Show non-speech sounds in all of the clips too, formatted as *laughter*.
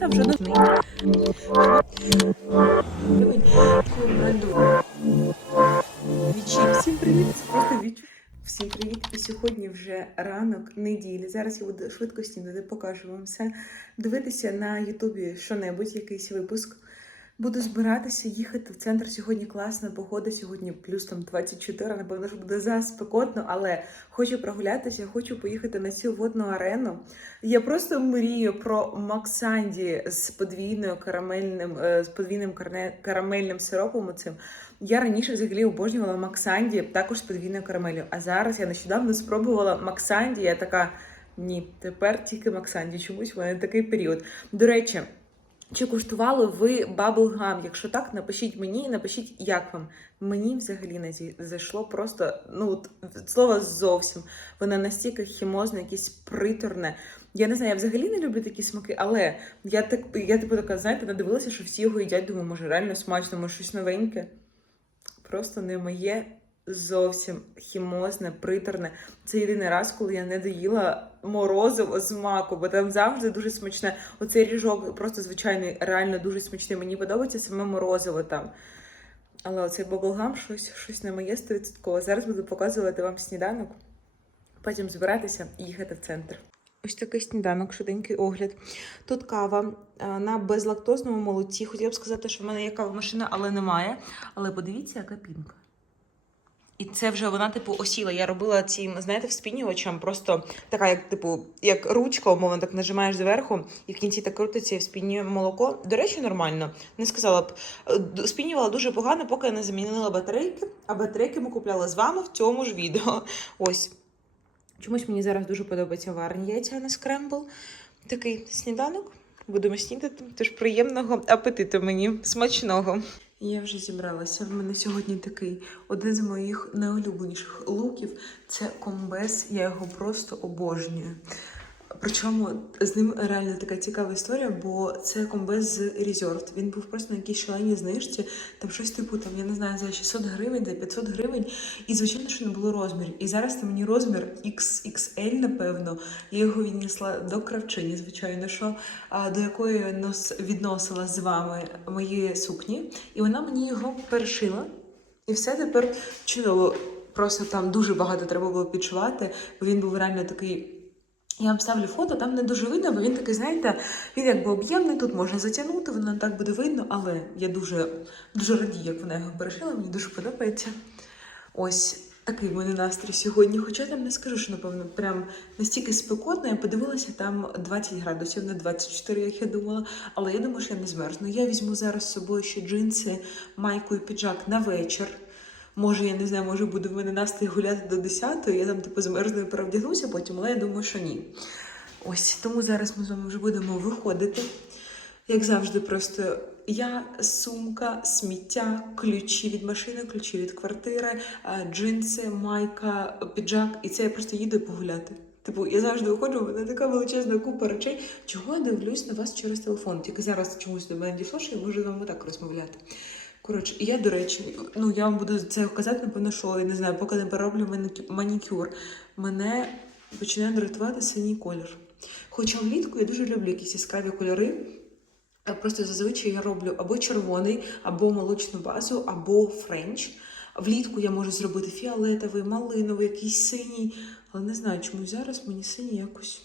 Там вже досний. Вічі. Всім привіт! Просто вічу. Всім привіт! І сьогодні вже ранок неділі. Зараз я буду швидко снідати, покажу вам все. Дивитися на Ютубі що-небудь, якийсь випуск. Буду збиратися, їхати в центр. Сьогодні класна погода. Сьогодні плюс там 24, напевно, що буде заспекотно, але хочу прогулятися, хочу поїхати на цю водну арену. Я просто мрію про Максанді з подвійною карамельним, е, з подвійним карамельним сиропом. Оцим. Я раніше взагалі обожнювала Максанді, також з подвійною карамелью. А зараз я нещодавно спробувала Максанді. Я така. Ні, тепер тільки Максанді. Чомусь в мене такий період. До речі, чи куштували ви баблгам? Якщо так, напишіть мені і напишіть, як вам. Мені взагалі не зайшло просто ну от, слово зовсім. Воно настільки хімозне, якесь приторне. Я не знаю, я взагалі не люблю такі смаки, але я так я типу така, знаєте, надивилася, що всі його їдять. Думаю, може реально смачно, може щось новеньке. Просто не моє зовсім хімозне, приторне. Це єдиний раз, коли я не доїла морозиво з маку, бо там завжди дуже смачне. Оцей ріжок просто звичайний, реально дуже смачний. Мені подобається саме морозиво там. Але оцей баблгам щось, щось не моє стовідсотково. Зараз буду показувати вам сніданок, потім збиратися і їхати в центр. Ось такий сніданок, швиденький огляд. Тут кава е, на безлактозному молоці. Хотіла б сказати, що в мене є кава-машина, але немає. Але подивіться, яка пінка. І це вже вона, типу, осіла. Я робила цим, знаєте, вспінювачем, просто така, як, типу, як ручка, умовно, так нажимаєш зверху, і в кінці так крутиться і вспінює молоко. До речі, нормально. Не сказала б. Е, Спінювала дуже погано, поки я не замінила батарейки. А батарейки ми купляли з вами в цьому ж відео. *laughs* Ось. Чомусь мені зараз дуже подобається варені яйця а не скрембл. Такий сніданок. Будемо снідати. Тож приємного апетиту мені, смачного. Я вже зібралася. В мене сьогодні такий один з моїх найулюбленіших луків це комбез. Я його просто обожнюю. Причому з ним реально така цікава історія, бо це комбез з Resort. Він був просто на якійсь шаленій знижці, там щось типу, там, я не знаю, за 600 гривень, за 500 гривень. І звичайно, що не було розмірів. І зараз там мені розмір XXL, напевно. Я його віднесла до кравчині, звичайно, що до якої нос відносила з вами мої сукні. І вона мені його перешила. І все тепер чудово. Просто там дуже багато треба було підшивати, бо він був реально такий. Я вам ставлю фото, там не дуже видно, бо він такий, знаєте, він якби об'ємний, тут можна затягнути, воно так буде видно, але я дуже, дуже радію, як вона його перешила, мені дуже подобається. Ось такий в мене настрій сьогодні. Хоча там не скажу, що, напевно, прям настільки спекотно, я подивилася, там 20 градусів, не 24, як я думала. Але я думаю, що я не змерзну. Я візьму зараз з собою ще джинси, майку і піджак на вечір. Може, я не знаю, може буде в мене настрій гуляти до 10-ї, я там типу змерзну і перевдягнуся потім, але я думаю, що ні. Ось тому зараз ми з вами вже будемо виходити. Як завжди, просто я, сумка, сміття, ключі від машини, ключі від квартири, е, джинси, майка, піджак. І це я просто їду погуляти. Типу, я завжди виходжу, в мене така величезна купа речей. Чого я дивлюсь на вас через телефон? Тільки зараз чомусь до мене дійшло, що я можу з вами так розмовляти. Коротше, і я, до речі, ну я вам буду це казати, напевно, що я не знаю, поки не перероблю манікюр. Мене починає дратувати синій колір. Хоча влітку я дуже люблю якісь яскраві кольори. Просто зазвичай я роблю або червоний, або молочну базу, або френч. Влітку я можу зробити фіолетовий, малиновий, якийсь синій. Але не знаю, чому зараз мені синій якось.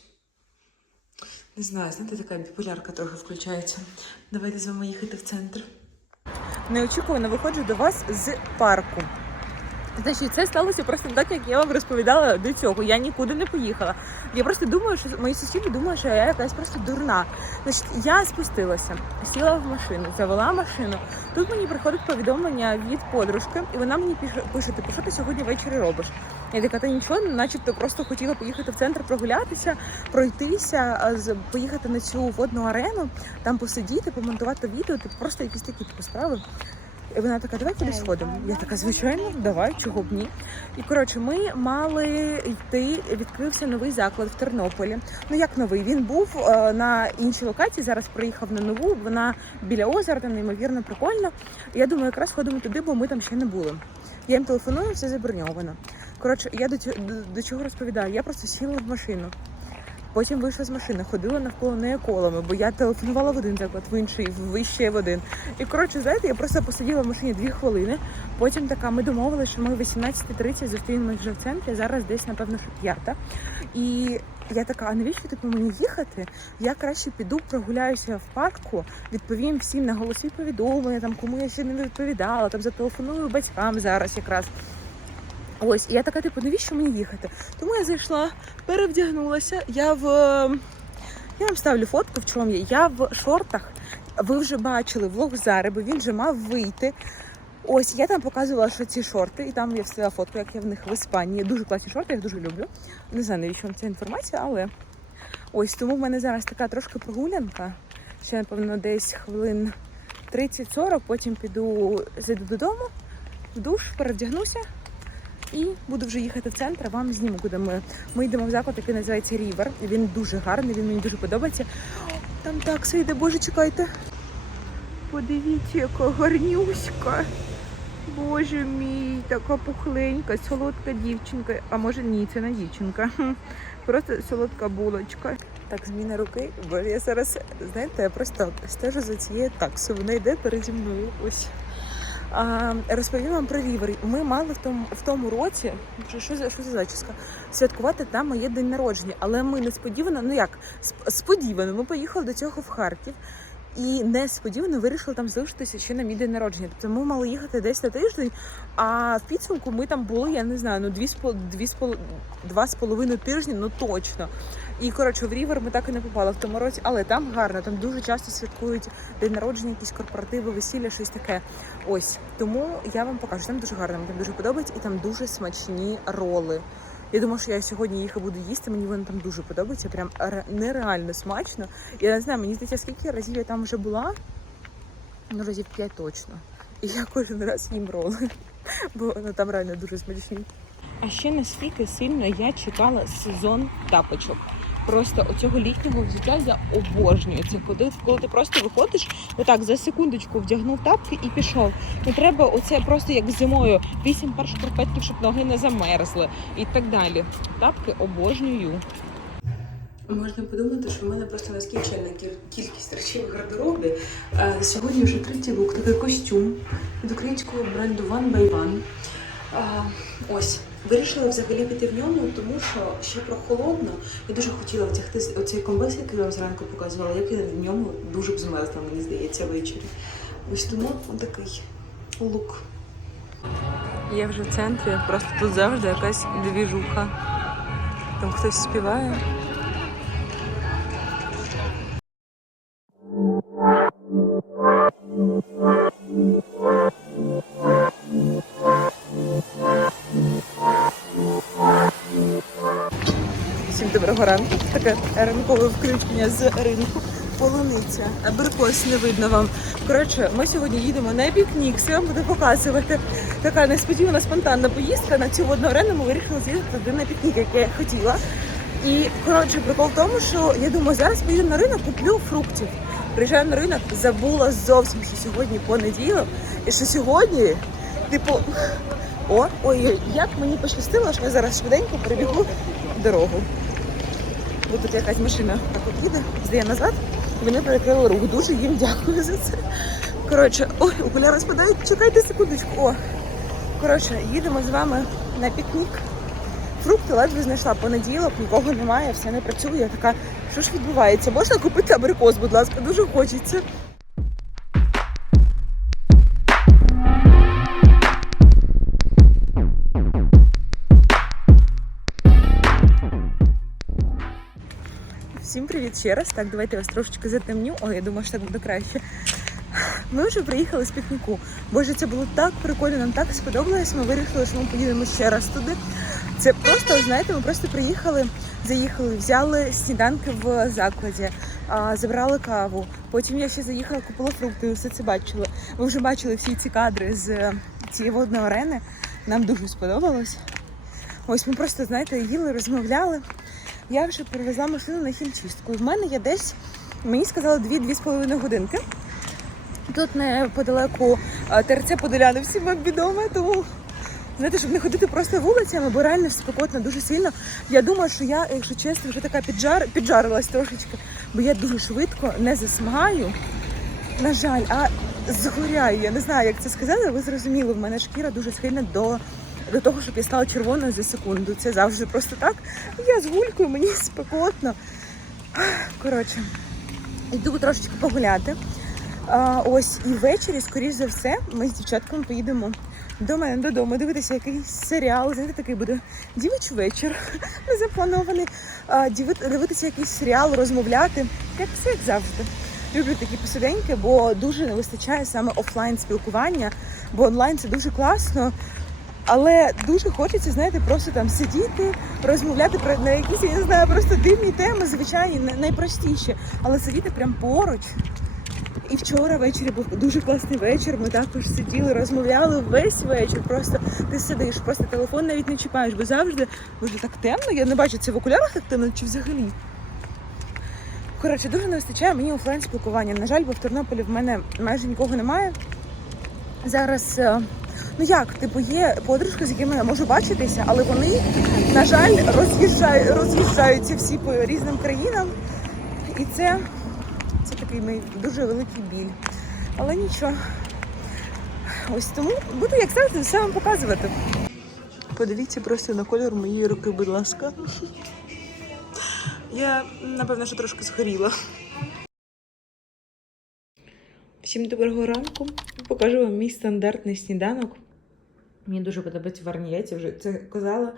Не знаю, знаєте, така біполярка трохи включається. Давайте з вами їхати в центр. Неочікувано виходжу до вас з парку. Значить, це сталося просто так, як я вам розповідала до цього. Я нікуди не поїхала. Я просто думаю, що мої сусіди думають, що я якась просто дурна. Значить, я спустилася, сіла в машину, завела машину. Тут мені приходить повідомлення від подружки, і вона мені пише, типу, що ти сьогодні ввечері робиш? Я така, та нічого, начебто просто хотіла поїхати в центр прогулятися, пройтися, поїхати на цю водну арену, там посидіти, помонтувати відео, типу, просто якісь такі типу, справи. І вона така, давай кудись сходимо. Я така, звичайно, давай, чого б ні. І коротше, ми мали йти. Відкрився новий заклад в Тернополі. Ну як новий? Він був е, на іншій локації. Зараз приїхав на нову. Вона біля озера, там неймовірно прикольно. Я думаю, якраз ходимо туди, бо ми там ще не були. Я їм телефоную, все заброньовано. Коротше, я до, до, до чого розповідаю? Я просто сіла в машину. Потім вийшла з машини, ходила навколо неї колами, бо я телефонувала в один заклад, в інший, в ще в один. І коротше, знаєте, я просто посиділа в машині дві хвилини. Потім така, ми домовилися, що ми о 18.30 зустрінемось вже в центрі. Зараз десь, напевно, що п'ята. І я така, а навіщо типу мені їхати? Я краще піду прогуляюся в парку, відповім всім на голосі повідомлення, там кому я ще не відповідала, там зателефоную батькам зараз якраз. Ось, і я така, типу, навіщо мені їхати? Тому я зайшла, перевдягнулася. Я в я вам ставлю фотку, в чому я. Я в шортах. Ви вже бачили влог Зари, бо він вже мав вийти. Ось я там показувала, що ці шорти, і там я вставила фотку, як я в них в Іспанії. Дуже класні шорти, я їх дуже люблю. Не знаю, навіщо вам ця інформація, але ось тому в мене зараз така трошки прогулянка. Ще, напевно, десь хвилин 30-40, потім піду, зайду додому, в душ, перевдягнуся і буду вже їхати в центр. Вам зніму, куди ми. Ми йдемо в заклад, який називається Рівер. Він дуже гарний, він мені дуже подобається. Там такса йде, боже, чекайте. Подивіться, яка гарнюська. Боже мій, така пухленька, солодка дівчинка. А може ні, це не дівчинка. *laughs* Просто солодка булочка. Так, зміна руки, бо я зараз, знаєте, я просто стежу за цією таксою. Вона йде переді мною. Ось. Розповім вам про рівер. Ми мали в тому в тому році, що, за що за зачіска, святкувати там моє день народження. Але ми несподівано, ну як сп- сподівано, ми поїхали до цього в Харків. І несподівано вирішили там залишитися ще на мій день народження. Тобто ми мали їхати десь на тиждень, а в підсумку ми там були, я не знаю, ну дві з дві два з половиною тижні, ну точно. І коротше, в Рівер ми так і не попали в тому році, але там гарно, там дуже часто святкують день народження, якісь корпоративи, весілля, щось таке. Ось тому я вам покажу. Там дуже гарно, мені там дуже подобається, і там дуже смачні роли. Я думаю, що я сьогодні їх буду їсти. Мені вони там дуже подобаються. Прям нереально смачно. Я не знаю, мені здається, скільки разів я там вже була. Ну, разів 5 точно. І я кожен раз їм роли. *laughs* Бо вони там реально дуже смачні. А ще наскільки сильно я чекала сезон тапочок. Просто оцього літнього взуття я обожнюю. Це коли, коли ти просто виходиш, отак за секундочку вдягнув тапки і пішов. Не треба оце просто як зимою. Вісім пар шкарпетків, щоб ноги не замерзли і так далі. Тапки обожнюю. Можна подумати, що в мене просто нескінченна кіль- кількість речей в гардеробі. Сьогодні вже третій лук, такий костюм від українського бренду One by One. Ось. Вирішила взагалі піти в ньому, тому що ще прохолодно. Я дуже хотіла втягти оцей комбез, який вам зранку показувала. Я в ньому дуже б змерзла, мені здається, ввечері. Ось тому такий лук. Я вже в центрі, просто тут завжди якась двіжуха. Там хтось співає. Всім доброго ранку. Таке ранкове включення з ринку. Полуниця. Абрикос не видно вам. Коротше, ми сьогодні їдемо на пікнік. Все вам буду показувати. Така несподівана спонтанна поїздка на цю водну арену. Ми вирішили з'їздити туди на пікнік, як я хотіла. І коротше, прикол в тому, що я думаю, зараз поїду на ринок, куплю фруктів. Приїжджаю на ринок, забула зовсім, що сьогодні понеділок, і що сьогодні, типу, о, ой, як мені пощастило, що я зараз швиденько перебігу дорогу. Бо тут якась машина так от їде, здає назад, і вони перекрили рух. Дуже їм дякую за це. Коротше, ой, окуляри спадають, чекайте секундочку. О. Коротше, їдемо з вами на пікнік. Фрукти ледве знайшла понеділок, нікого немає, все не працює. Я така, що ж відбувається? Можна купити абрикос, будь ласка, дуже хочеться. Всім привіт ще раз. Так, давайте я вас трошечки затемню. Ой, я думаю, що так буде краще. Ми вже приїхали з пікніку. Боже, це було так прикольно, нам так сподобалось. Ми вирішили, що ми поїдемо ще раз туди. Це просто, знаєте, ми просто приїхали, заїхали, взяли сніданки в закладі, забрали каву. Потім я ще заїхала, купила фрукти, все це бачили. Ви вже бачили всі ці кадри з цієї водної арени. Нам дуже сподобалось. Ось ми просто, знаєте, їли, розмовляли. Я вже перевезла машину на хімчистку. В мене є десь, мені сказали, 2-2,5 годинки. Тут неподалеку ТРЦ Подоляни, всім вам відоме, тому Знаєте, щоб не ходити просто вулицями, бо реально спекотно дуже сильно. Я думаю, що я, якщо чесно, вже така піджар... піджарилась трошечки, бо я дуже швидко не засмагаю. На жаль, а згоряю. Я не знаю, як це сказати, ви зрозуміли, в мене шкіра дуже схильна до, до того, щоб я стала червоною за секунду. Це завжди просто так. Я з гулькою, мені спекотно. Коротше, йду трошечки погуляти. А, ось і ввечері, скоріш за все, ми з дівчатками поїдемо до мене додому дивитися якийсь серіал. Знаєте, такий буде дівичий вечір *laughs* запланований. А, дивитися якийсь серіал, розмовляти. Як все як завжди. Люблю такі посиденьки, бо дуже не вистачає саме офлайн спілкування, бо онлайн це дуже класно. Але дуже хочеться, знаєте, просто там сидіти, розмовляти про на якісь, я не знаю, просто дивні теми, звичайні, най- найпростіші. Але сидіти прям поруч. І вчора ввечері був дуже класний вечір. Ми також сиділи, розмовляли весь вечір. Просто ти сидиш, просто телефон навіть не чіпаєш, бо завжди боже, так темно. Я не бачу це в окулярах так темно чи взагалі. Коротше, дуже не вистачає мені офлайн спілкування. На жаль, бо в Тернополі в мене майже нікого немає. Зараз, е, ну як, типу, є подружки, з якими я можу бачитися, але вони, на жаль, роз'їжджають, роз'їжджаються всі по різним країнам. І це, це такий мій дуже великий біль. Але нічого. Ось тому буду, як завжди, все вам показувати. Подивіться просто на кольор моєї руки, будь ласка. Я, напевно, що трошки згоріла. Всім доброго ранку. Покажу вам мій стандартний сніданок. Мені дуже подобаються варні яйця, вже це казала.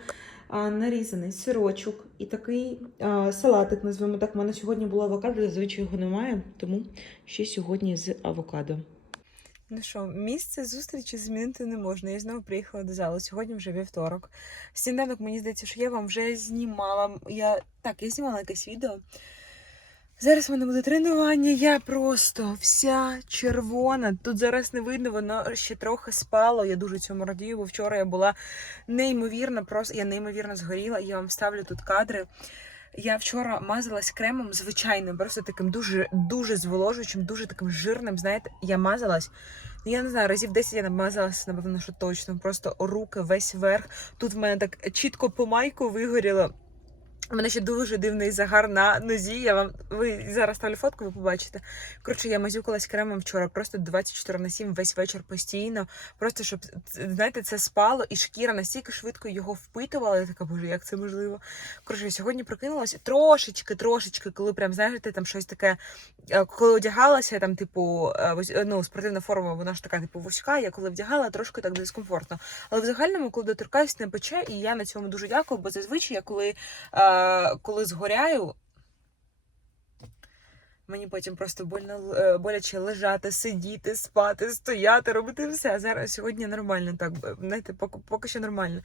А, нарізаний сирочок і такий а, салатик, назвемо так. У мене сьогодні було авокадо, зазвичай його немає, тому ще сьогодні з авокадо. Ну що, місце зустрічі змінити не можна. Я знову приїхала до залу. Сьогодні вже вівторок. Сніданок, мені здається, що я вам вже знімала. Я так, я знімала якесь відео. Зараз в мене буде тренування. Я просто вся червона. Тут зараз не видно, воно ще трохи спало. Я дуже цьому радію, бо вчора я була неймовірно, просто я неймовірно згоріла. Я вам ставлю тут кадри. Я вчора мазалась кремом звичайним, просто таким дуже дуже зволожуючим, дуже таким жирним. Знаєте, я мазалась. ну, Я не знаю, разів 10 я намазалася, напевно, що точно. Просто руки, весь верх. Тут в мене так чітко по майку вигоріло. У мене ще дуже дивний загар на нозі. Я вам ви зараз ставлю фотку, ви побачите. Коротше, я мазюкалась кремом вчора, просто 24 на 7 весь вечір постійно. Просто щоб знаєте, це спало, і шкіра настільки швидко його впитувала. Я така, боже, як це можливо? Коротше, сьогодні прокинулася трошечки, трошечки, коли прям знаєте, там щось таке, коли одягалася, там, типу, е, е, ну, спортивна форма, вона ж така, типу, вузька. Я коли вдягала, трошки так дискомфортно. Але в загальному, коли доторкаюсь, не пече, і я на цьому дуже дякую, бо зазвичай я коли, е, коли згоряю. Мені потім просто больно е, боляче лежати, сидіти, спати, стояти, робити все. Зараз сьогодні нормально так. Знаєте, поки, поки що нормально.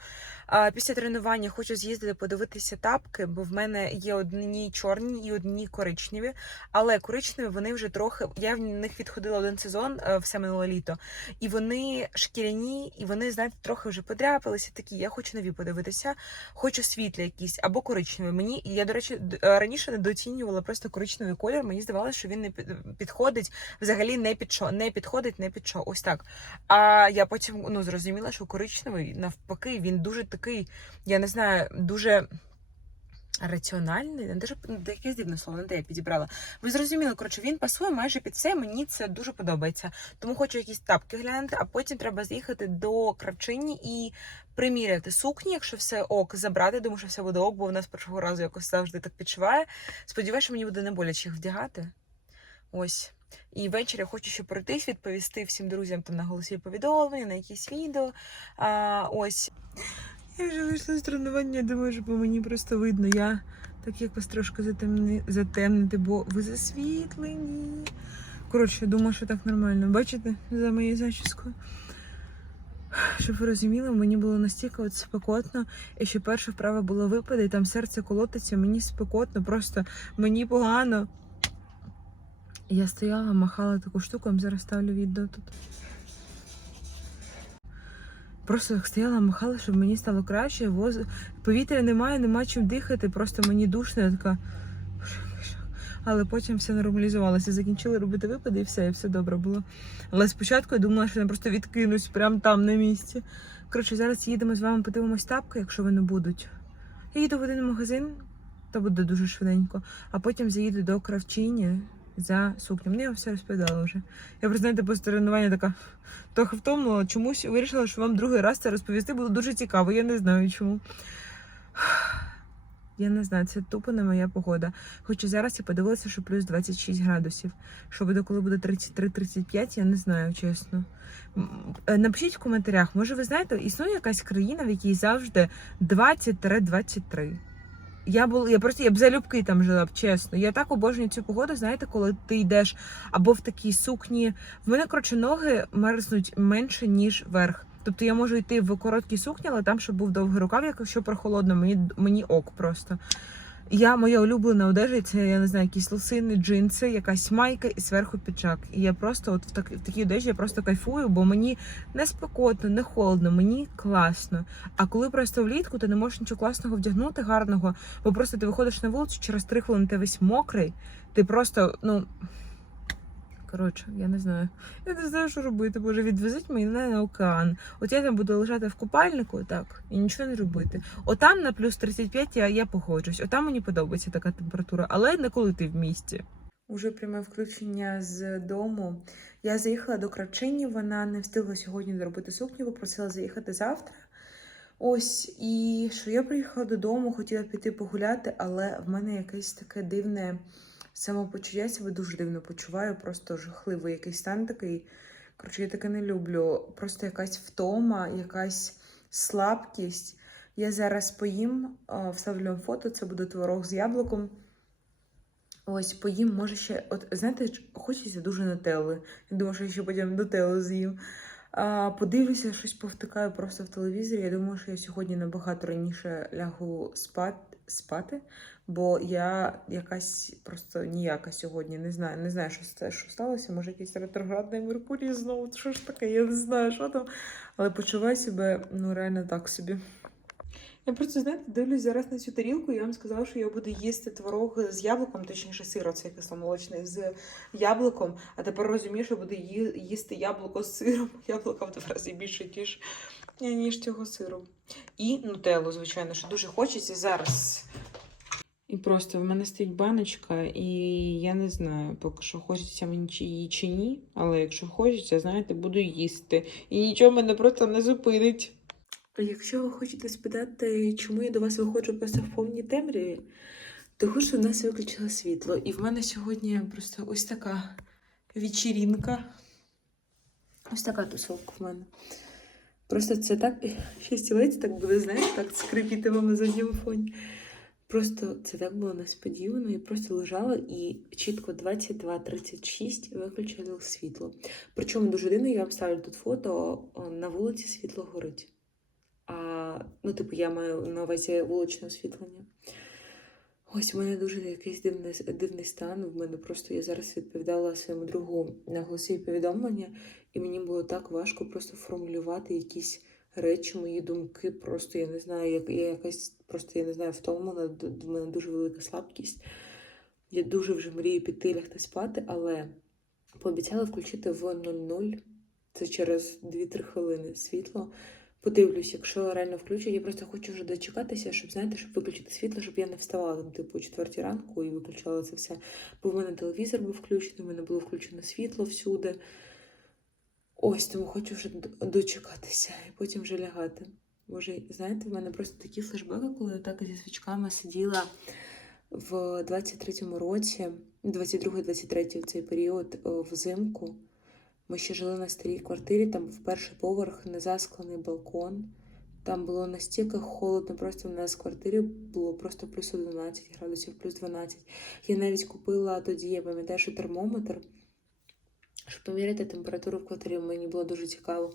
А після тренування хочу з'їздити подивитися тапки, бо в мене є одні чорні і одні коричневі. Але коричневі вони вже трохи. Я в них відходила один сезон е, все минуле літо, і вони шкіряні, і вони, знаєте, трохи вже подряпалися. Такі. Я хочу нові подивитися, хочу світлі якісь або коричневі. Мені я, до речі, раніше недооцінювала просто коричневий колір. Мені здавалося, що він не підходить, взагалі не під що, не підходить, не під що. Ось так. А я потім ну зрозуміла, що коричневий навпаки, він дуже такий, я не знаю, дуже. Раціональний, не те, що не якесь дивне слово, не те я підібрала. Ви зрозуміли, коротше, він пасує майже під все. Мені це дуже подобається. Тому хочу якісь тапки глянути, а потім треба з'їхати до кравчині і приміряти сукні, якщо все ок, забрати. Думаю, що все буде ок, бо вона з першого разу якось завжди так підшиває. Сподіваюся, мені буде не боляче їх вдягати. Ось. І ввечері хочу ще пройтись, відповісти всім друзям там на голосові повідомлення, на якісь відео. А, ось. Я вже вийшла з тренування, думаю, що по мені просто видно. Я так якось трошки затемни... затемнити, бо ви засвітлені. Коротше, думаю, що так нормально. Бачите, за моєю зачіскою. Щоб ви розуміли, мені було настільки от спекотно, і ще перша вправа була випаде, і там серце колотиться, мені спекотно, просто мені погано. Я стояла, махала таку штуку, зараз ставлю відео тут. Просто стояла, махала, щоб мені стало краще. Воз... Повітря немає, нема чим дихати, просто мені душно, я така. Але потім все нормалізувалося. Закінчили робити випади і все, і все добре було. Але спочатку я думала, що я просто відкинусь прямо там на місці. Коротше, зараз їдемо з вами, подивимось тапки, якщо вони будуть. Я їду в один магазин, то буде дуже швиденько, а потім заїду до кравчині за сукню. Мені я все розповідала вже. Я просто знаєте, після тренування така трохи втомлена. Чомусь вирішила, що вам другий раз це розповісти буде дуже цікаво. Я не знаю чому. Я не знаю, це тупо не моя погода. Хоча зараз я подивилася, що плюс 26 градусів. Що буде, коли буде 33-35, я не знаю, чесно. Е, Напишіть в коментарях, може ви знаєте, існує якась країна, в якій завжди 20-23. Я була, я просто я б залюбки там жила б, чесно. Я так обожнюю цю погоду, знаєте, коли ти йдеш або в такій сукні. В мене, коротше, ноги мерзнуть менше, ніж верх. Тобто я можу йти в короткій сукні, але там, щоб був довгий рукав, якщо прохолодно, мені, мені ок просто. Я моя улюблена одежа, це я не знаю, якісь лосини, джинси, якась майка і зверху піджак. І я просто от в, так, в такій одежі я просто кайфую, бо мені не спекотно, не холодно, мені класно. А коли просто влітку ти не можеш нічого класного вдягнути, гарного, бо просто ти виходиш на вулицю, через три хвилини ти весь мокрий, ти просто, ну. Коротше, я не знаю. Я не знаю, що робити. Боже, відвезуть мене на океан. От я там буду лежати в купальнику, так, і нічого не робити. Отам на плюс 35 я, я погоджусь. Отам мені подобається така температура, але не коли ти в місті. Уже пряме включення з дому. Я заїхала до Кравчині, вона не встигла сьогодні доробити сукню, попросила заїхати завтра. Ось, і що я приїхала додому, хотіла піти погуляти, але в мене якесь таке дивне самопочуття, себе дуже дивно почуваю, просто жахливий якийсь стан такий. Коротше, я таке не люблю. Просто якась втома, якась слабкість. Я зараз поїм, вставлю вам фото, це буде творог з яблуком. Ось поїм, може ще, от знаєте, хочеться дуже нутелли. Я думаю, що я ще потім нутеллу з'їм. А, подивлюся, щось повтикаю просто в телевізорі. Я думаю, що я сьогодні набагато раніше лягу спати, спати бо я якась просто ніяка сьогодні. Не знаю, не знаю, що це що сталося. Може, якийсь ретроградний Меркурій знову. Що ж таке? Я не знаю, що там. Але почуваю себе ну реально так собі. Я просто знаєте, дивлюсь зараз на цю тарілку. і Я вам сказала, що я буду їсти творог з яблуком, точніше сир, цей кисломолочний з яблуком. А тепер розумію, що буду їсти яблуко з сиром. *laughs* Яблука в два рази більше, ніж, ніж цього сиру. І нутеллу, звичайно, що дуже хочеться зараз. І просто в мене стоїть баночка, і я не знаю, поки що хочеться мені її чи ні. Але якщо хочеться, знаєте, буду їсти. І нічого мене просто не зупинить. Якщо ви хочете спитати, чому я до вас виходжу просто в повній темряві, то що в нас виключило світло. І в мене сьогодні просто ось така вечірінка. Ось така тусовка в мене. Просто це так, *laughs* ще стілець так буде, знаєте, так скрипіти вам на задньому фоні. Просто це так було несподівано. Я просто лежала і чітко 22.36 виключили світло. Причому дуже дивно, я вам ставлю тут фото, на вулиці світло горить. А, ну, типу, я маю на увазі вуличне освітлення. Ось у мене дуже якийсь дивний, дивний стан. В мене просто я зараз відповідала своєму другу на голосові повідомлення, і мені було так важко просто формулювати якісь речі, мої думки. Просто я не знаю, як я якась просто я не знаю, втомлена, в мене дуже велика слабкість. Я дуже вже мрію піти лягти спати, але пообіцяла включити в 00, це через 2-3 хвилини світло. Подивлюсь, якщо реально включать, я просто хочу вже дочекатися, щоб знаєте, щоб виключити світло, щоб я не вставала там, типу, о 4 ранку і виключала це все. Бо в мене телевізор був включений, в мене було включено світло всюди. Ось тому хочу вже дочекатися і потім вже лягати. Боже, знаєте, в мене просто такі флешбеки, коли я так зі свічками сиділа в 23-му році, 22-23 в цей період взимку. Ми ще жили на старій квартирі, там був перший поверх, незасклений балкон. Там було настільки холодно, просто в нас в квартирі було просто плюс 11 градусів, плюс 12. Я навіть купила тоді, я пам'ятаю, що термометр, щоб поміряти температуру в квартирі, мені було дуже цікаво.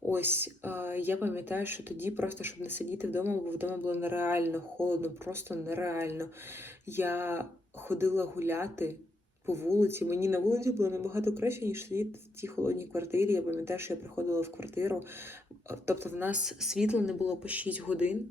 Ось я пам'ятаю, що тоді просто щоб не сидіти вдома, бо вдома було нереально холодно, просто нереально. Я ходила гуляти по вулиці. Мені на вулиці було набагато краще, ніж сидіти в тій холодній квартирі. Я пам'ятаю, що я приходила в квартиру. Тобто в нас світла не було по 6 годин.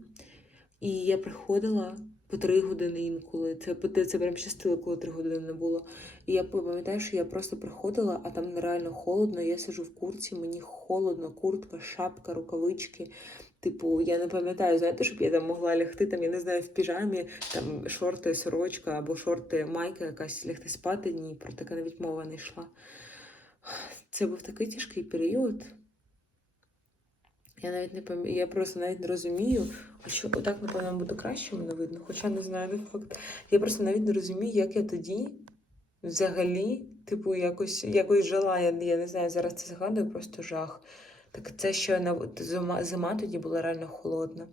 І я приходила, по три години інколи. Це, це, прям щастило, коли три години не було. І я пам'ятаю, що я просто приходила, а там нереально холодно. Я сижу в курці, мені холодно, куртка, шапка, рукавички. Типу, я не пам'ятаю, знаєте, щоб я там могла лягти, там, я не знаю, в піжамі, там шорти, сорочка або шорти, майка якась лягти спати. Ні, про таке навіть мова не йшла. Це був такий тяжкий період. Я навіть не пам'ятаю, я просто навіть не розумію, що отак, напевно, буде краще мене видно, хоча не знаю, не факт. Я просто навіть не розумію, як я тоді взагалі, типу, якось, якось жила. Я, я не знаю, зараз це згадую, просто жах. Так це ще на зима, зима тоді була реально холодна.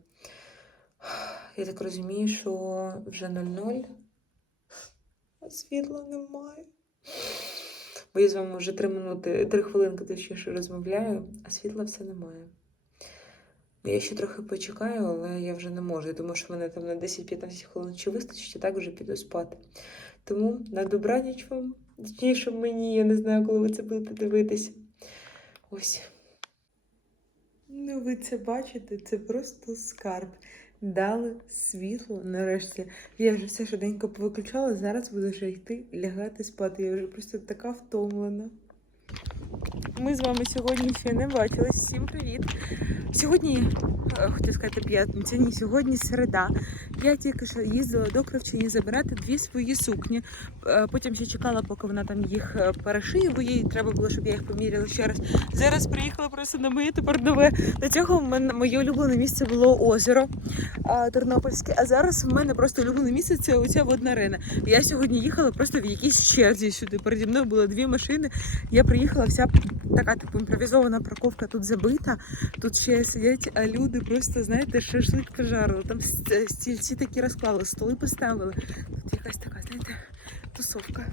Я так розумію, що вже 0-0, а світла немає. Бо я з вами вже три минути, три хвилинки точніше розмовляю, а світла все немає. Я ще трохи почекаю, але я вже не можу. Я думаю, що мене там на 10-15 хвилин ще вистачить, і так вже піду спати. Тому на добраніч вам, точніше мені, я не знаю, коли ви це будете дивитися. Ось. Ну, ви це бачите, це просто скарб. Дали світло нарешті. Я вже все швиденько повиключала, зараз буду вже йти лягати спати. Я вже просто така втомлена. Ми з вами сьогодні ще не бачились. Всім привіт! Сьогодні, е, хотів сказати, п'ятниця, ні, сьогодні середа. Я тільки що їздила до кравчині забирати дві свої сукні. Е, Потім ще чекала, поки вона там їх е, перешиє, бо їй треба було, щоб я їх поміряла ще раз. Зараз приїхала просто на моє тепер нове. До цього в мене моє улюблене місце було озеро Тернопільське. А зараз в мене просто улюблене місце це оця водна арена. Я сьогодні їхала просто в якійсь черзі сюди. Переді мною було дві машини. Я приїхала вся така типу імпровізована парковка тут забита. Тут ще сидять а люди, просто знаєте, шашлик пожарили. Там стільці такі розклали, столи поставили. Тут якась така, знаєте, тусовка.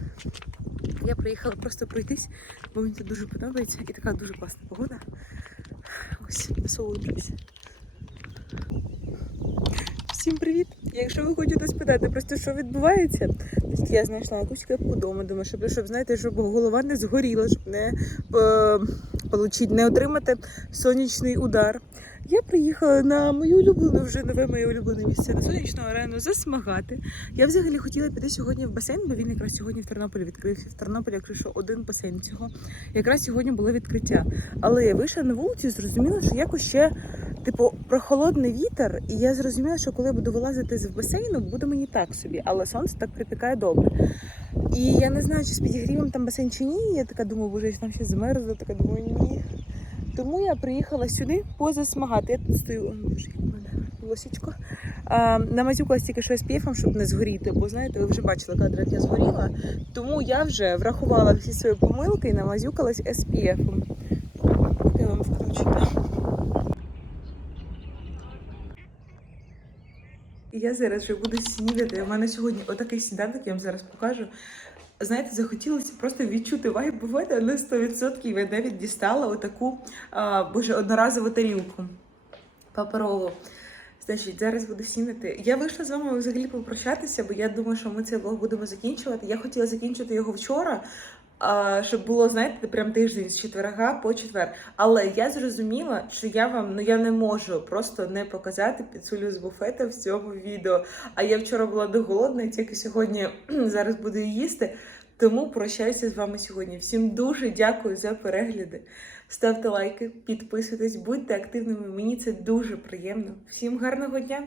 Я приїхала просто пройтись, бо мені тут дуже подобається і така дуже класна погода. Ось, насолоджуюся. Всім привіт! Якщо ви хочете спитати просто, що відбувається, значить я знайшла якусь кепку вдома. Думаю, щоб, щоб знаєте, щоб голова не згоріла, щоб не, е, получить, не отримати сонячний удар. Я приїхала на мою улюблену, вже нове моє улюблене місце на сонячну арену засмагати. Я взагалі хотіла піти сьогодні в басейн, бо він якраз сьогодні в Тернополі відкрився. В Тернополі, якщо що, один басейн цього. Якраз сьогодні було відкриття. Але я вийшла на вулицю і зрозуміла, що якось ще типу прохолодний вітер, і я зрозуміла, що коли я буду вилазити з басейну, буде мені так собі, але сонце так припікає добре. І я не знаю, чи з підігрівом там басейн чи ні. Я така думаю, боже, я там ще змерзла, така думаю, ні. Тому я приїхала сюди позасмагати. Я тут стою, боже. А, намазюкалась тільки що SPF, щоб не згоріти, бо знаєте, ви вже бачили кадр, як я згоріла. Тому я вже врахувала всі свої помилки і намазюкалась SPF. Поки я вам включила. І я зараз вже буду снідати. У мене сьогодні отакий сніданок, я вам зараз покажу. Знаєте, захотілося просто відчути вайб бувати на 100%. Я навіть дістала отаку, а, боже, одноразову тарілку паперову. Значить, зараз буду снідати. Я вийшла з вами взагалі попрощатися, бо я думаю, що ми цей влог будемо закінчувати. Я хотіла закінчити його вчора, щоб було, знаєте, прям тиждень з четверга по четвер. Але я зрозуміла, що я вам ну я не можу просто не показати піцулю з буфету в цьому відео. А я вчора була доголодна, тільки сьогодні *clears throat* зараз буду її їсти. Тому прощаюся з вами сьогодні. Всім дуже дякую за перегляди. Ставте лайки, підписуйтесь, будьте активними. Мені це дуже приємно. Всім гарного дня!